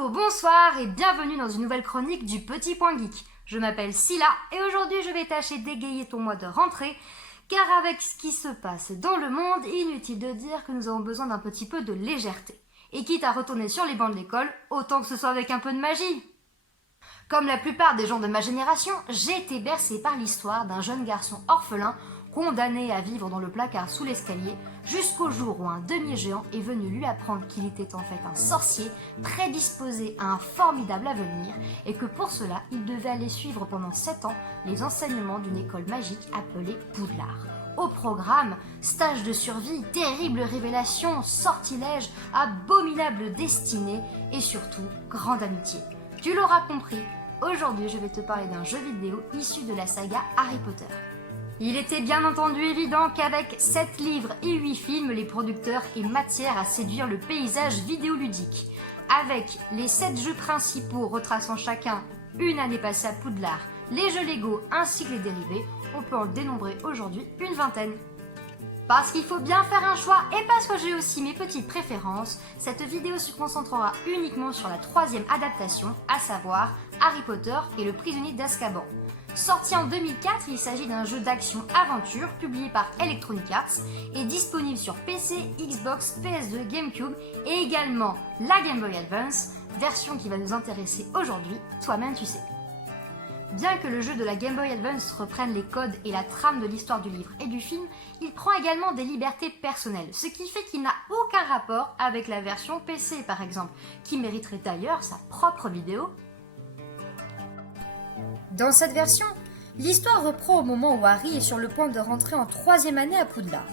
Bonjour, bonsoir et bienvenue dans une nouvelle chronique du Petit Point Geek. Je m'appelle Scylla et aujourd'hui je vais tâcher d'égayer ton mois de rentrée car avec ce qui se passe dans le monde, inutile de dire que nous avons besoin d'un petit peu de légèreté. Et quitte à retourner sur les bancs de l'école, autant que ce soit avec un peu de magie. Comme la plupart des gens de ma génération, j'ai été bercée par l'histoire d'un jeune garçon orphelin condamné à vivre dans le placard sous l'escalier jusqu'au jour où un demi-géant est venu lui apprendre qu'il était en fait un sorcier prédisposé à un formidable avenir et que pour cela il devait aller suivre pendant 7 ans les enseignements d'une école magique appelée Poudlard. Au programme, stage de survie, terrible révélation, sortilège, abominable destinée et surtout grande amitié. Tu l'auras compris, aujourd'hui je vais te parler d'un jeu vidéo issu de la saga Harry Potter. Il était bien entendu évident qu'avec 7 livres et 8 films, les producteurs aient matière à séduire le paysage vidéoludique. Avec les 7 jeux principaux retraçant chacun une année passée à Poudlard, les jeux Lego ainsi que les dérivés, on peut en dénombrer aujourd'hui une vingtaine. Parce qu'il faut bien faire un choix et parce que j'ai aussi mes petites préférences, cette vidéo se concentrera uniquement sur la 3e adaptation, à savoir Harry Potter et le prisonnier d'Azkaban. Sorti en 2004, il s'agit d'un jeu d'action-aventure publié par Electronic Arts et disponible sur PC, Xbox, PS2, GameCube et également la Game Boy Advance, version qui va nous intéresser aujourd'hui, toi-même tu sais. Bien que le jeu de la Game Boy Advance reprenne les codes et la trame de l'histoire du livre et du film, il prend également des libertés personnelles, ce qui fait qu'il n'a aucun rapport avec la version PC par exemple, qui mériterait d'ailleurs sa propre vidéo. Dans cette version, l'histoire reprend au moment où Harry est sur le point de rentrer en 3e année à Poudlard.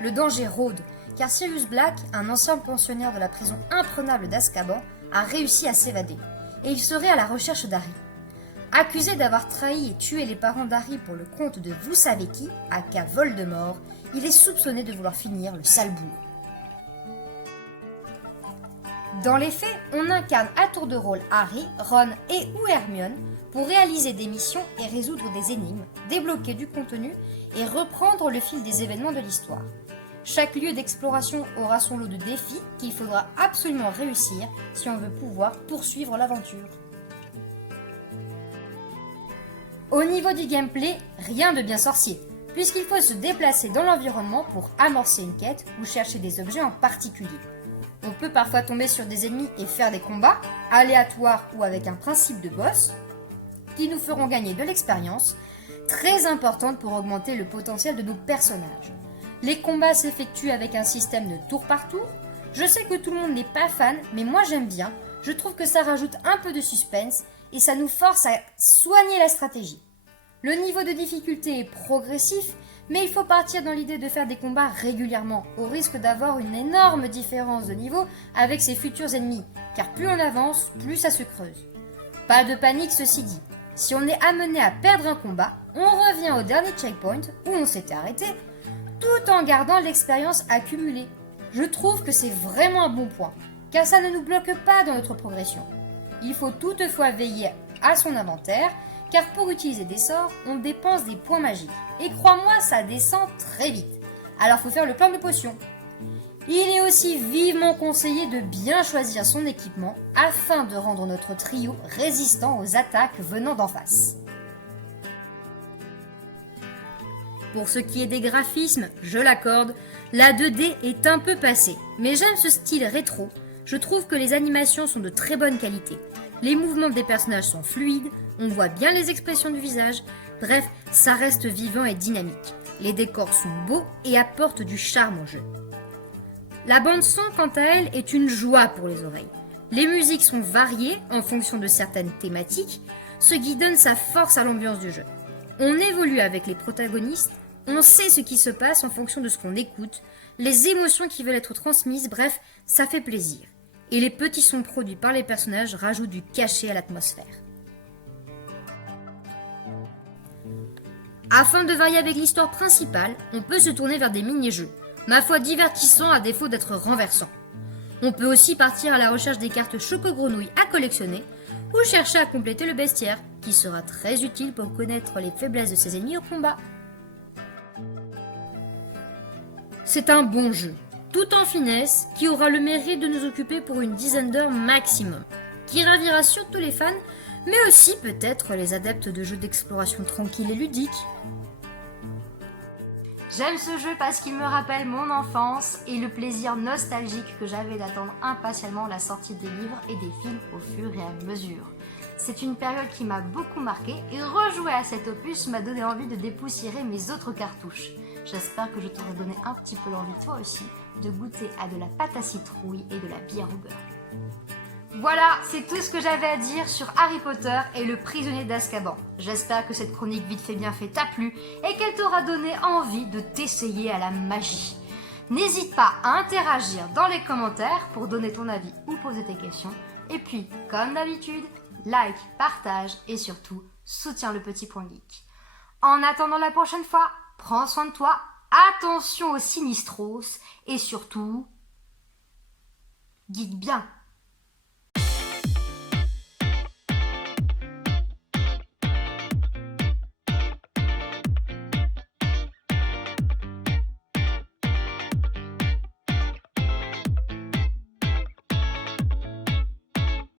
Le danger rôde, car Sirius Black, un ancien pensionnaire de la prison imprenable d'Azkaban, a réussi à s'évader, et il serait à la recherche d'Harry. Accusé d'avoir trahi et tué les parents d'Harry pour le compte de vous savez qui, aka Voldemort, il est soupçonné de vouloir finir le sale boulot. Dans les faits, on incarne à tour de rôle Harry, Ron et ou Hermione pour réaliser des missions et résoudre des énigmes, débloquer du contenu et reprendre le fil des événements de l'histoire. Chaque lieu d'exploration aura son lot de défis qu'il faudra absolument réussir si on veut pouvoir poursuivre l'aventure. Au niveau du gameplay, rien de bien sorcier, puisqu'il faut se déplacer dans l'environnement pour amorcer une quête ou chercher des objets en particulier. On peut parfois tomber sur des ennemis et faire des combats, aléatoires ou avec un principe de boss, qui nous feront gagner de l'expérience, très importante pour augmenter le potentiel de nos personnages. Les combats s'effectuent avec un système de tour par tour. Je sais que tout le monde n'est pas fan, mais moi j'aime bien. Je trouve que ça rajoute un peu de suspense et ça nous force à soigner la stratégie. Le niveau de difficulté est progressif, mais il faut partir dans l'idée de faire des combats régulièrement, au risque d'avoir une énorme différence de niveau avec ses futurs ennemis, car plus on avance, plus ça se creuse. Pas de panique ceci dit, si on est amené à perdre un combat, on revient au dernier checkpoint où on s'était arrêté, tout en gardant l'expérience accumulée. Je trouve que c'est vraiment un bon point, car ça ne nous bloque pas dans notre progression. Il faut toutefois veiller à son inventaire, car pour utiliser des sorts, on dépense des points magiques. Et crois-moi, ça descend très vite. Alors faut faire le plein de potions. Il est aussi vivement conseillé de bien choisir son équipement afin de rendre notre trio résistant aux attaques venant d'en face. Pour ce qui est des graphismes, je l'accorde, la 2D est un peu passée, mais j'aime ce style rétro. Je trouve que les animations sont de très bonne qualité. Les mouvements des personnages sont fluides, on voit bien les expressions du visage, bref, ça reste vivant et dynamique. Les décors sont beaux et apportent du charme au jeu. La bande-son, quant à elle, est une joie pour les oreilles. Les musiques sont variées en fonction de certaines thématiques, ce qui donne sa force à l'ambiance du jeu. On évolue avec les protagonistes, on sait ce qui se passe en fonction de ce qu'on écoute, les émotions qui veulent être transmises, bref, ça fait plaisir. Et les petits sons produits par les personnages rajoutent du cachet à l'atmosphère. Afin de varier avec l'histoire principale, on peut se tourner vers des mini-jeux, ma foi divertissants à défaut d'être renversants. On peut aussi partir à la recherche des cartes Choco-Grenouille à collectionner ou chercher à compléter le bestiaire, qui sera très utile pour connaître les faiblesses de ses ennemis au combat. C'est un bon jeu, tout en finesse, qui aura le mérite de nous occuper pour une dizaine d'heures maximum. qui ravira surtout les fans, mais aussi peut-être les adeptes de jeux d'exploration tranquilles et ludiques. J'aime ce jeu parce qu'il me rappelle mon enfance et le plaisir nostalgique que j'avais d'attendre impatiemment la sortie des livres et des films au fur et à mesure. C'est une période qui m'a beaucoup marqué et rejouer à cet opus m'a donné envie de dépoussiérer mes autres cartouches. J'espère que je t'aurai donné un petit peu l'envie toi aussi de goûter à de la pâte à citrouille et de la bière au beurre. Voilà, c'est tout ce que j'avais à dire sur Harry Potter et le prisonnier d'Azkaban. J'espère que cette chronique vite fait bien fait t'a plu et qu'elle t'aura donné envie de t'essayer à la magie. N'hésite pas à interagir dans les commentaires pour donner ton avis ou poser tes questions. Et puis, comme d'habitude, like, partage et surtout, soutiens le Petit Point Geek. En attendant la prochaine fois, prends soin de toi, attention aux sinistros et surtout, geek bien.